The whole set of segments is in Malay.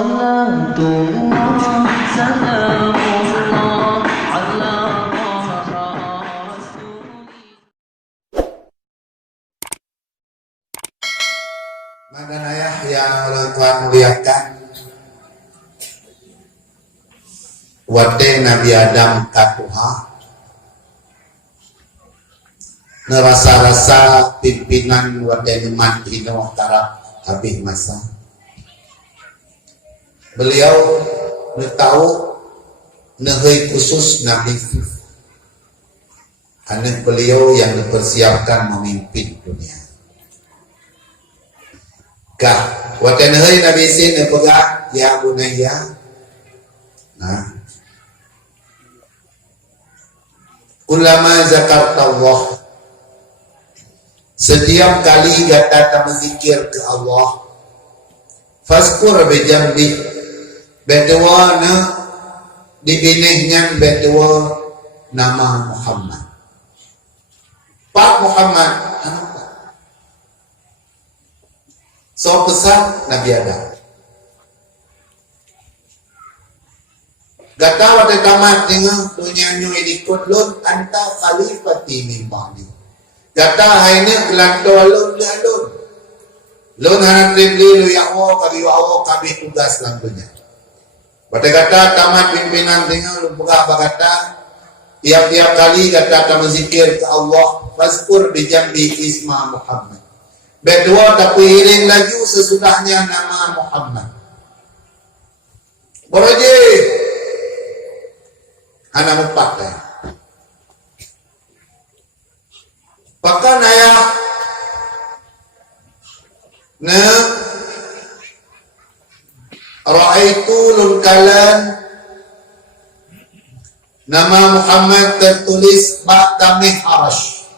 صلاة الله سلام الله على طه رسول. Maka ayah yang orang Tuhan muliakan, wate Nabi Adam katuha nerasa-rasa pimpinan wate nemat hino tarap habis masa. Beliau tahu nehei khusus Nabi anak beliau yang dipersiapkan memimpin dunia. Kah, wate nehei Nabi sin pegah ya bunaya. Nah, ulama zakartallah, setiap kali kata berzikir ke Allah, faskur bijambi, bedua na dibinihnya bedua nama Muhammad. Pak Muhammad, apa? So pesan Nabi Adam. Gata wate tamat dengan dunia nyu idikut lun anta khalifati min ba'di. Gata haine gelanto lun lalun. Lun hanan tribli lu ya Allah kami Allah kami tugas dalam dunia. Wate kata tamat pimpinan dengan lu buka apa kata tiap-tiap kali kata ta berzikir ke Allah fazkur bi jambi isma Muhammad. Berdua tapi iring laju sesudahnya nama Muhammad. Boroje anak empat dah. Pakan ayah na ra'aitu lunkalan nama Muhammad tertulis Batamih Arash.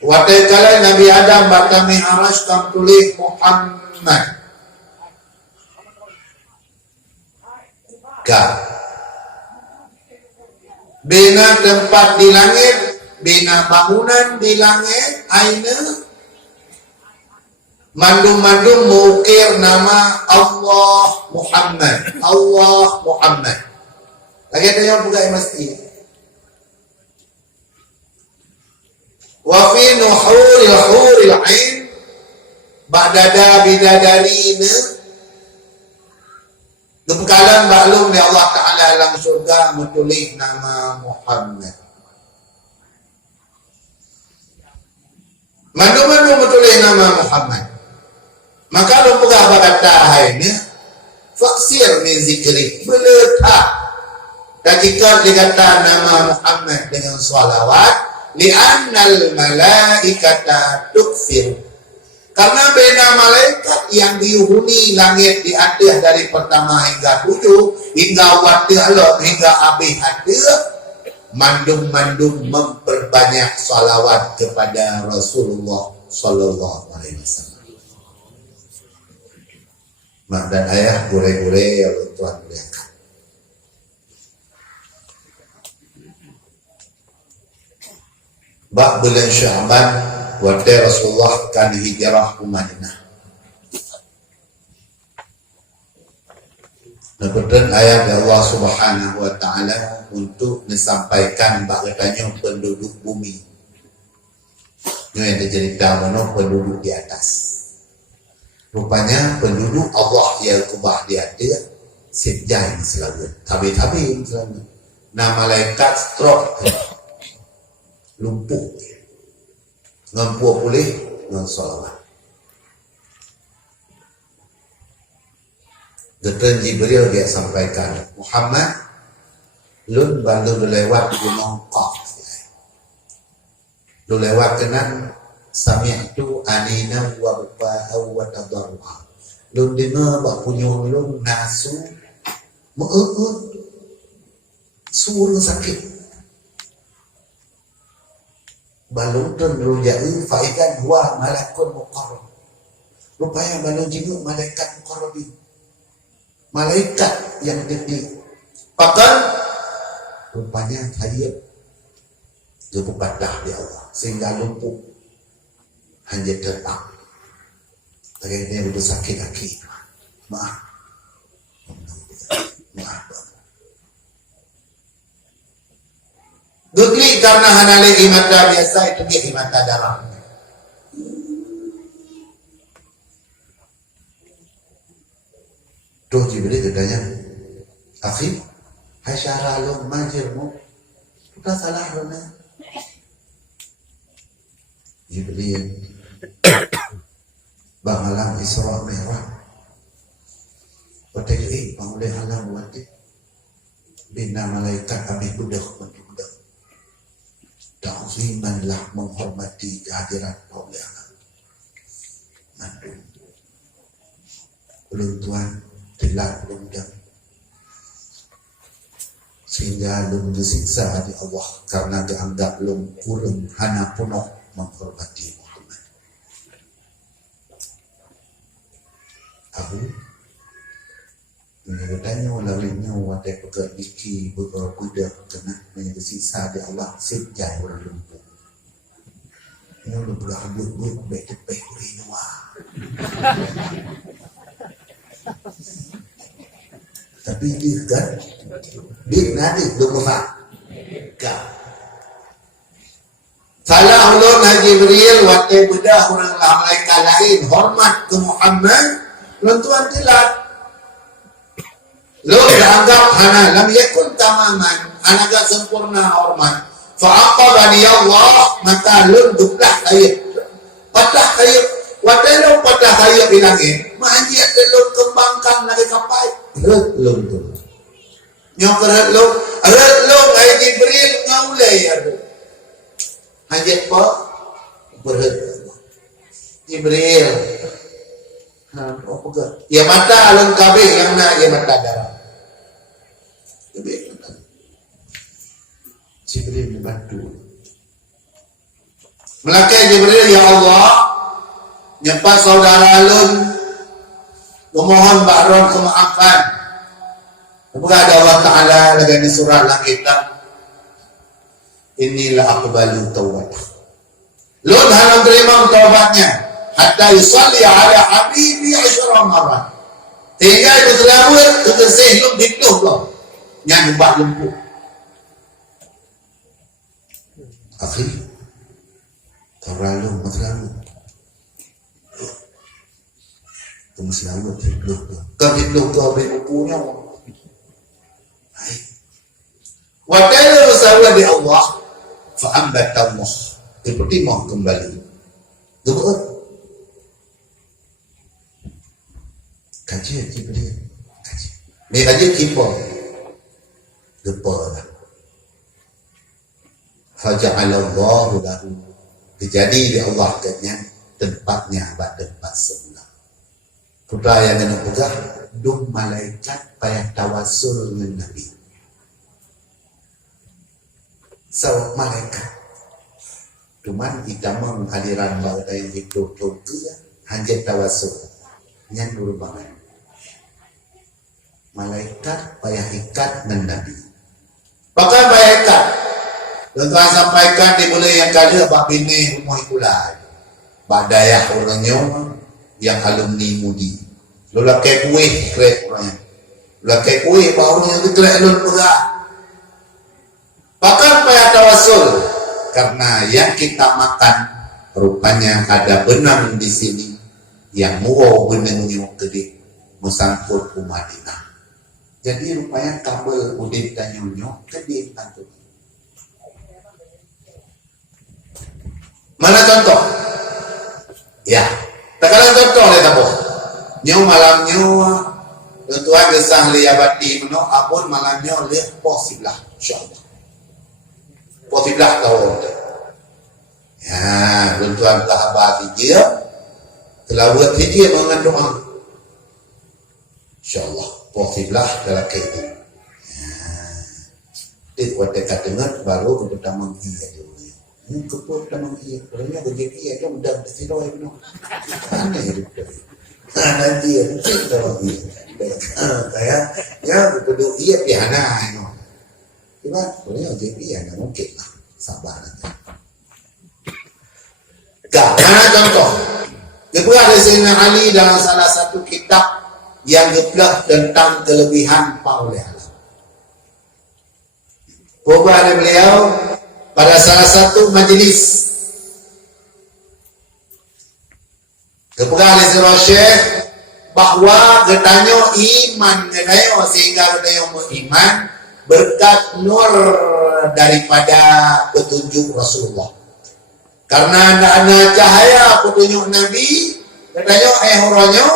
Watai kala Nabi Adam Batamih Arash tertulis Muhammad. Bina tempat di langit, bina bangunan di langit, aina mandum-mandum mengukir nama Allah Muhammad. Allah Muhammad. Lagi ada yang buka masjid. Wa fi nuhuril ain ba'dada bidadarina. Kepekalan maklum ya Allah Ta'ala dalam surga menulis nama Muhammad. Mana-mana menulis nama Muhammad. Maka lu pegah berkata hainnya faksir min zikri beletak. Dan jika dikata nama Muhammad dengan salawat li'annal malaikata tukfir. Karena bina malaikat yang dihuni langit di atas dari pertama hingga 7 hingga waktu Allah hingga habis ada mandum-mandum memperbanyak salawat kepada Rasulullah sallallahu alaihi wasallam. Mak dan ayah gure-gure ya Tuhan muliakan. Bak bulan Sya'ban waktu Rasulullah kan hijrah ke Madinah. Kemudian ayat dari Allah Subhanahu wa Ta'ala untuk disampaikan bahwasanya penduduk bumi ini yang tercerita mana penduduk di atas. Rupanya penduduk Allah yang kubah di atas sejai selalu habis-habis selalu. Nah malaikat stroke lumpuh ngampuh pulih dengan salawat. Dr. Jibril dia sampaikan Muhammad lun bantu lewat gunung Qaf. Lu lewat kenan sami'tu anina wa ba'u wa tadarru'a. Lun dengar bak punyung lun nasu meut suara sakit. Balutun rujai faidan huwa malakun muqarrab. Rupanya balun juga malaikat muqarrabin. Malaikat yang gede. Bahkan rupanya hayat kepada di Allah sehingga lumpuh hanya tetap. Lagi ini udah sakit lagi. Maaf. Maaf. Dudli karena hanale himata biasa itu dia himata darah. Tuh Jibril katanya, akhi, hasyara lu majirmu, kita salah rona. Jibril, bangalang Isra Mi'raj. Patay pangulay alam wati. Bina malaikat habis budak. Ta'zimanlah menghormati kehadiran pangulay alam. Mandu. Belum Tuhan telah undang. Sehingga belum disiksa di Allah karena dianggap belum kurang hana penuh menghormati Muhammad. Abu menurutnya walaunya wadah pegang biki berbudak kena disiksa di Allah sejak orang lumpuh. Ini udah berhabut baik-baik rinua. Tapi dia kan dia nanti berkata kau salah Allah Jibril waktu bedah orang malaikat lain hormat ke Muhammad lentuan tilat lo dianggap hana lam yakun tamaman anaga sempurna hormat fa'aqabani Allah maka lun duklah kayu patah kayu waktu lo patah kayu bilangin mahajiat lo kembangkan lagi kapai lun tu nyok red lo ngai Jibril ngaulai ada hajat apa berat Jibril apa ke ya mata alun kabeh yang nak ya mata darah Jibril membantu melakai Jibril ya Allah nyapa saudara alun memohon bakron kemaafan kepada Allah Ta'ala lagi di surah Al-Kitab inilah aqbalu taubat lun halang terima taubatnya hatta yusalli ala habibi 10 marat hingga itu selawat itu sehlum dituh loh yang ubah lumpuh akhi terlalu kamu selamat hidup kau hidup kau berpunya waktu sahabat di Allah fa'ambat Allah seperti mau kembali betul kaji Jibril kaji ni kaji kipor gepor faja'alallahu lahu terjadi di Allah katanya tempatnya abad tempat semula putra yang kena pegah dum malaikat payah tawasul dengan Nabi so malaikat cuman kita menghadiran bahwa yang itu ya hanya tawasul yang dulu banget malaikat payah ikat dengan Nabi bahkan malaikat tentuan sampaikan dimulai yang kali abang bini rumah ikulah badayah orangnya yang alumni mudi lola kayak kue krek orangnya lola kayak kue baru yang dikrek lon pegak bahkan payah tawasul karena yang kita makan rupanya ada benang di sini yang murah benangnya gede musangkut ke Madinah jadi rupanya kabel udin dan nyonyok gede tantu mana contoh ya takalan contoh le tapo nyu malam nyu tuan gesang liyabati meno apun malamnya le posiblah insyaallah posiblah tahu ya tuan tahabati dia telah buat dia mengandung doa insyaallah posiblah dalam kehidupan ya itu waktu dengar baru kita mengiya ini keput dalam iya, orangnya begitu iya kan udah bersih doa itu, aneh hidup dia, nanti ya bersih doa iya, kayak ya betul iya piana itu, cuma orangnya begitu iya nggak mungkin lah, sabar aja. Karena contoh, kedua ada Sayyidina Ali dalam salah satu kitab yang geblak tentang kelebihan oleh Allah. Pernah beliau pada salah satu majlis kepegang oleh seorang syekh bahawa getanyo iman getanyo sehingga getanyo beriman berkat nur daripada petunjuk Rasulullah. Karena anda cahaya petunjuk Nabi, getanyo huranyo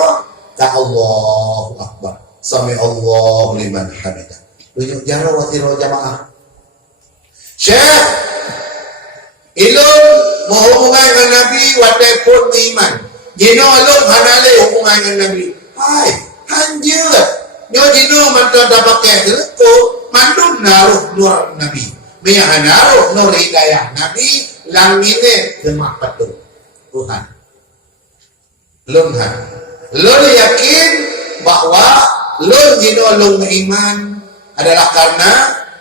ka Allahu Akbar. Sami Allahu liman hamidah. Tunjuk jara watiro jamaah. Syekh ilun menghubungan dengan Nabi watai pun beriman. Jino alun hanale hubungan dengan Nabi. Hai, hanjir. Nyo jino mantan dah pakai ko mandun naruh nur Nabi. Biar naruh nur hidayah Nabi langine demak patu. Tuhan. Lun han. Lun yakin bahwa lun jino lun beriman adalah karena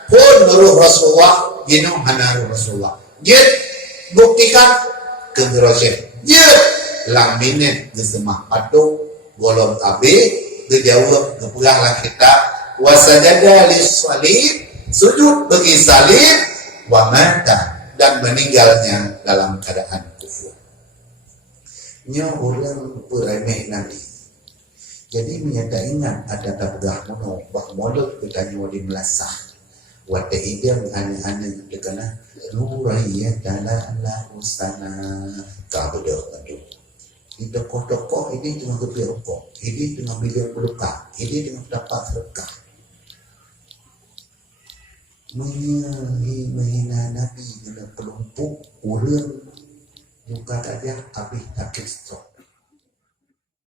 pun nuruh Rasulullah jino hanaruh Rasulullah. Jid buktikan kegeroseh. Jid lambine gesemah patung golong tabe gejauh kepeganglah kita wasajada lis-salib sujud bagi salib wa mata dan meninggalnya dalam keadaan kufur. Nyo orang beremeh Nabi. Jadi menyata ingat ada tabdah mono bah mulut kita nyo di melasah. Wate idam ane-ane dekana nuraya dala ustana kabedah aduh. Di tokoh-tokoh ini tengah berpilkok, ini tengah bilir berkah, ini tengah dapat berkah. Menghina Nabi dengan pelumpuk, ulang, juga tak ada habis sakit stroke.